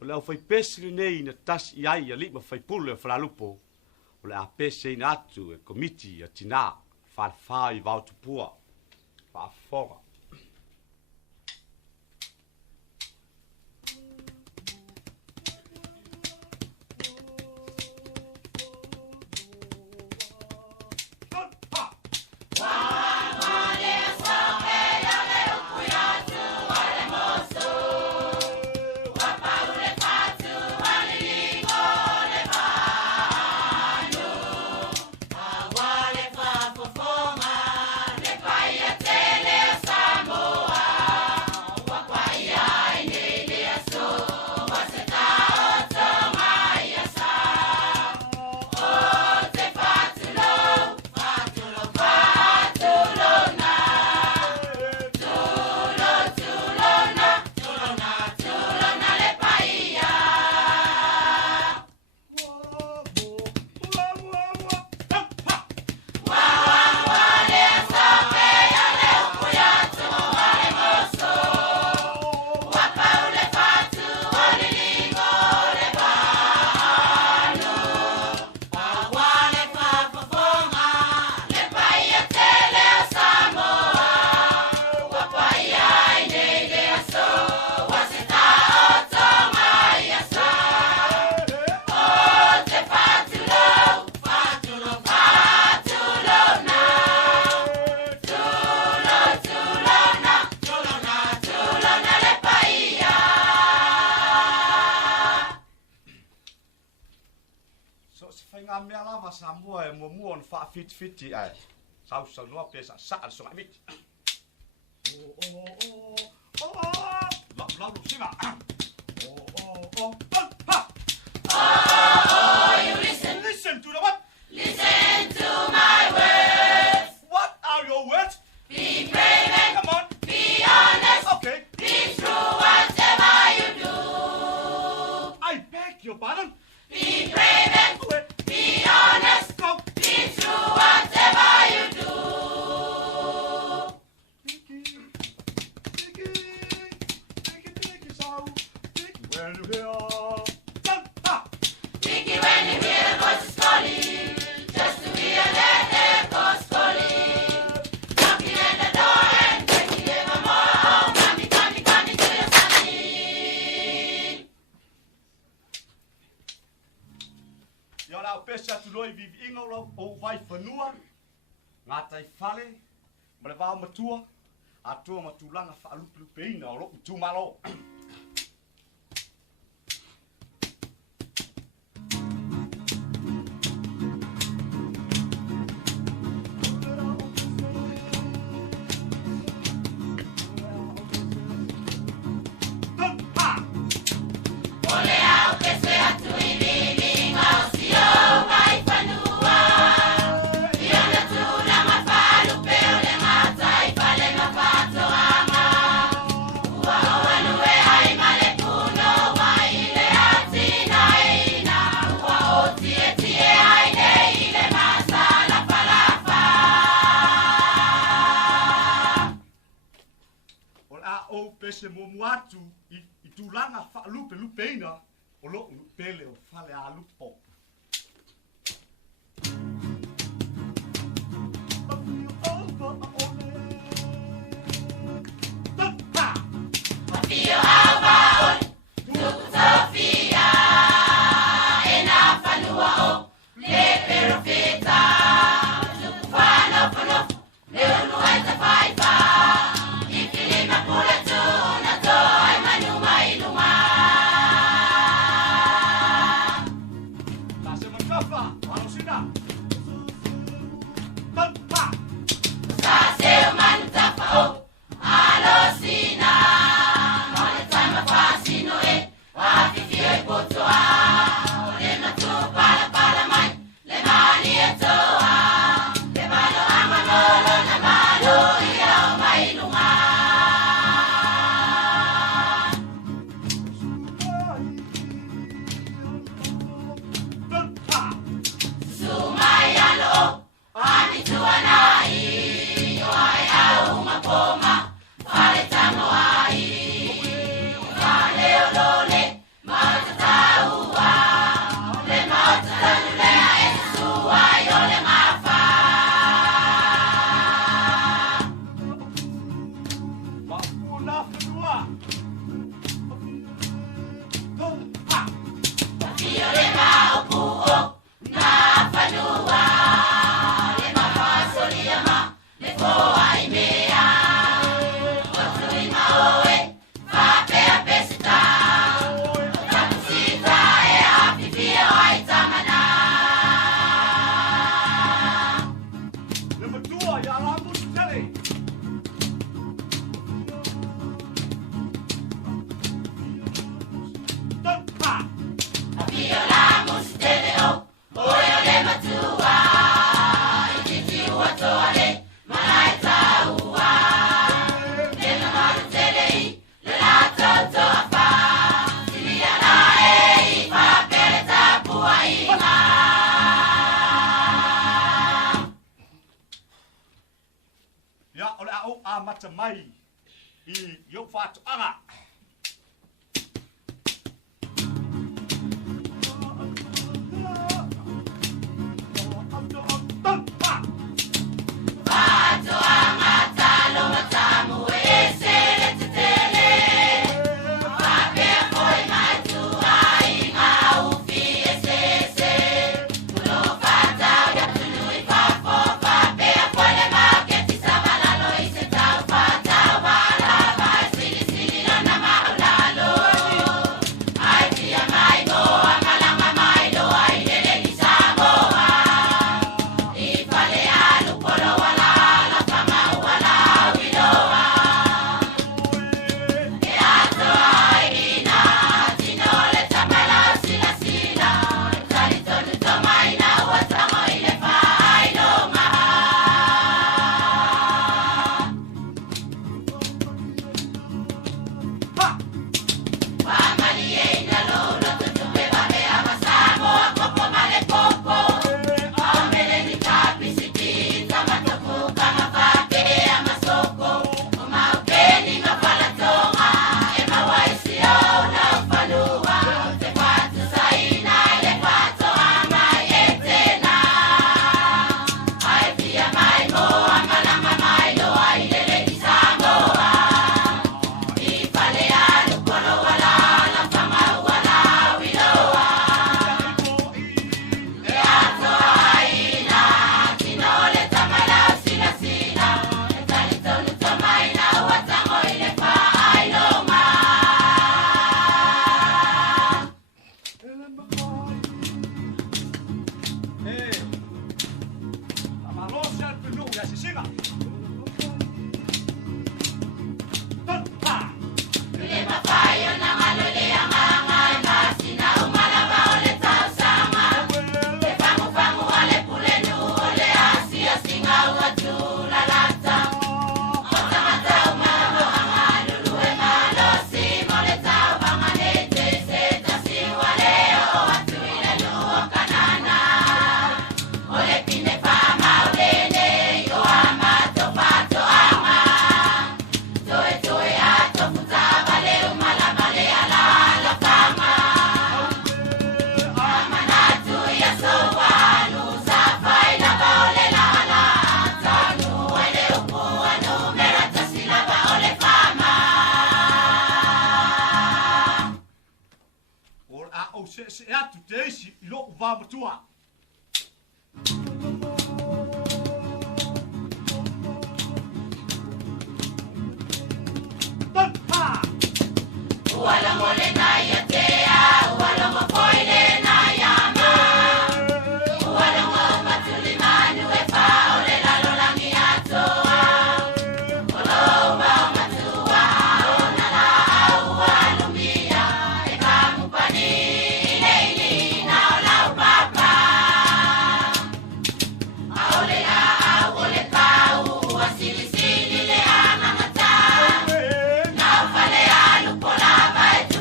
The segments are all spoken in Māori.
O le au fai pesi nei na tasi ai ali ma fai pule falalupo. O le a pesi na atu e komiti a tina fai vau tupua. Fa fora. Samua e mua fa fit ai. Sau no pesa sa so mit. La sima. You listen. Listen to the what? Listen to my words. What are your words? Be brave and come on. Be honest. Okay. Be true whatever you do. I beg your pardon. Be brave and be honest. Go. Be true whatever you do. When you hear Picky when you hear the voices calling, just to hear that echoes calling. Knocking at the door and breaking them all. Coming to your sunny. Ia la pesa tu loi vivi inga o vai whanua, ngā tai whale, ma le wāo matua, atua matulanga whaalupilupe ina o lopu tūmalo. Se momuatu I tulanga whaalupe ina o lo pele o whale a lupo. Mafio haba on, tukutofia, ena fanua o, le perofeta, tukufano pono, le unueta faifa, ikilima pula tu. My fata mai I yo fata anga. Se atu te isi I loko whamatua. Tanpa! Ualamo le nai atea, ualamo koile nai ama. Ualamo matuli manu e pao le lalo langi atoa. Oloma matua, ona la ualumia, e kamupani. Sili le ana mata, na fale alu pola vai tu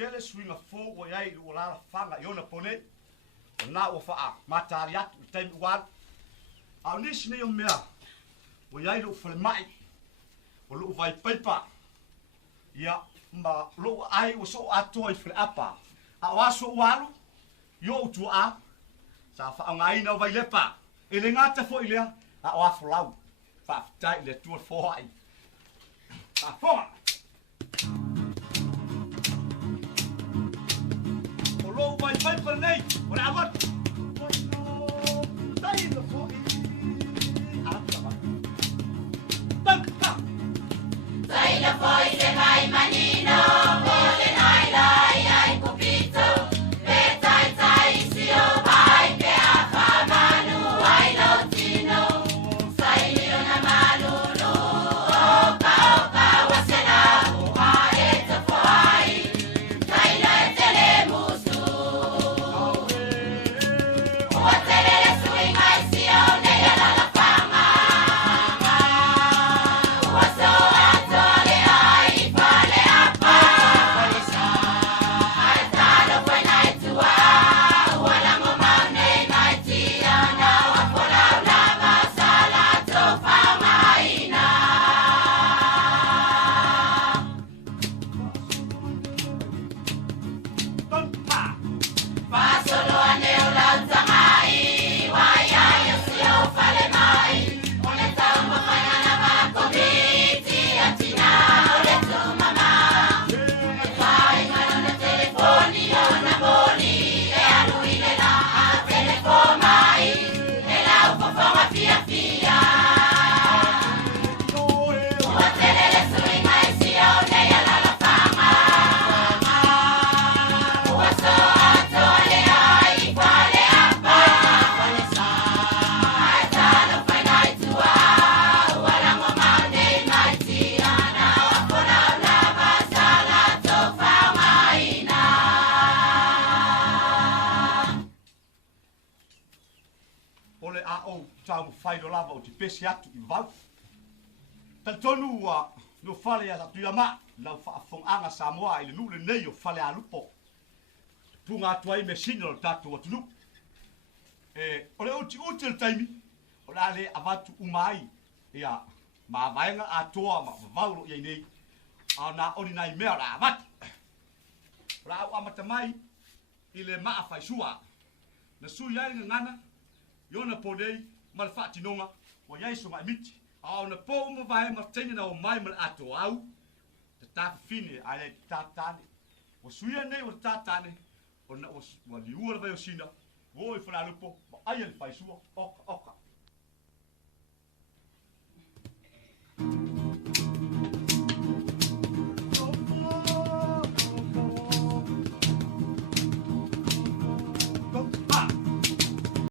tele swinga fo o yai o la fanga yona pone na o fa matariat tem wan au nis ne o mea o yai lo fle mai o lo vai pepa ya ma lo ai o so atoi fle apa a waso walu yo tu a sa fa ngai na vai lepa ele ngata fo ile a wa flau fa tai le tu fo ai a fo o lo vai pepa nei o la va no tai le fo Sai la foi se vai manino, vole nai lai ai cupito, pe tai tai si o vai pe a fa manu ai lotino, sai io na manu lu, opa wasena, a eta foi, sai la tele musu, o tele le sui mai si o ne la fama, o so fai do lava o te pesi atu I vau. Tal tonu no fale a tu yama, lau fa anga Samoa I le nule nei o fale a lupo. Punga atu ai me sino tatu atu lupo. Ole uti util taimi, ole ale avatu umai, ia, ma vaenga atoa ma vauro ia nei, na oni nai mea la avatu. Ra au amata mai, ile maa fai sua, na sui ai ngana, yona podei, mal fati nonga o yai so mai miti au na po mo vai ma tene na o mai mal ato au te ta fine ai ta tane o suia nei o ta tane o na o liua vai o sina voi fra lupo ai el fai suo o